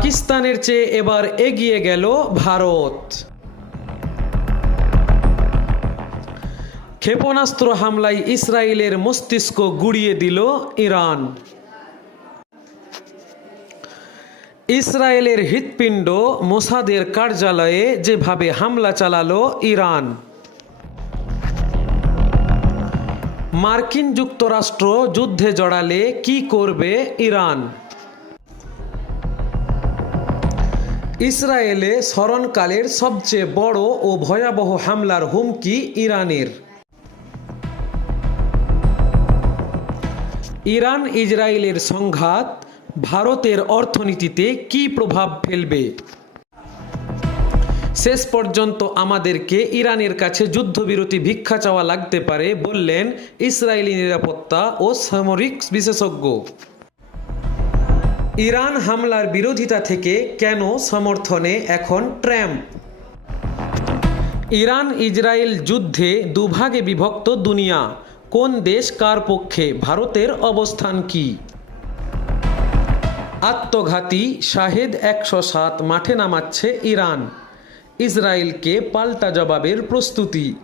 পাকিস্তানের চেয়ে এবার এগিয়ে গেল ভারত। ক্ষেপণাস্ত্র হামলায় ইসরায়েলের মস্তিষ্ক গুড়িয়ে দিল ইরান। ইসরায়েলের হৃৎপিণ্ড মোসাদের কার্যালয়ে যেভাবে হামলা চালালো ইরান। মার্কিন যুক্তরাষ্ট্র যুদ্ধে জড়ালে কি করবে ইরান? ইসরায়েলে স্মরণকালের সবচেয়ে বড় ও ভয়াবহ হামলার হুমকি ইরানের। ইরান ইসরায়েলের সংঘাত ভারতের অর্থনীতিতে কি প্রভাব ফেলবে? শেষ পর্যন্ত আমাদেরকে ইরানের কাছে যুদ্ধবিরতি ভিক্ষা চাওয়া লাগতে পারে বললেন ইসরায়েলি নিরাপত্তা ও সামরিক বিশেষজ্ঞ। ইরান হামলার বিরোধিতা থেকে কেন সমর্থনে এখন ট্র্যাম্প ইরান ইসরায়েল যুদ্ধে দুভাগে বিভক্ত দুনিয়া। কোন দেশ কার পক্ষে? ভারতের অবস্থান কি? আত্মঘাতী শাহেদ একশো সাত মাঠে নামাচ্ছে ইরান। ইসরায়েলকে পাল্টা জবাবের প্রস্তুতি।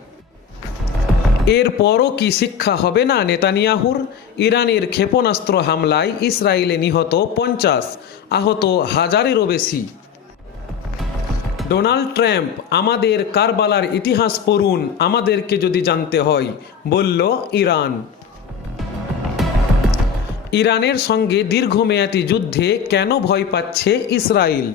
এরপরও কি শিক্ষা হবে না নেতানিয়াহুর? ইরানের ক্ষেপণাস্ত্র হামলায় ইসরায়েলে নিহত পঞ্চাশ, আহত হাজারেরও বেশি। ডোনাল্ড ট্রাম্প, আমাদের কারবালার ইতিহাস পড়ুন, আমাদেরকে যদি জানতে হয় বলল ইরান। ইরানের সঙ্গে দীর্ঘমেয়াদী যুদ্ধে কেন ভয় পাচ্ছে ইসরায়েল?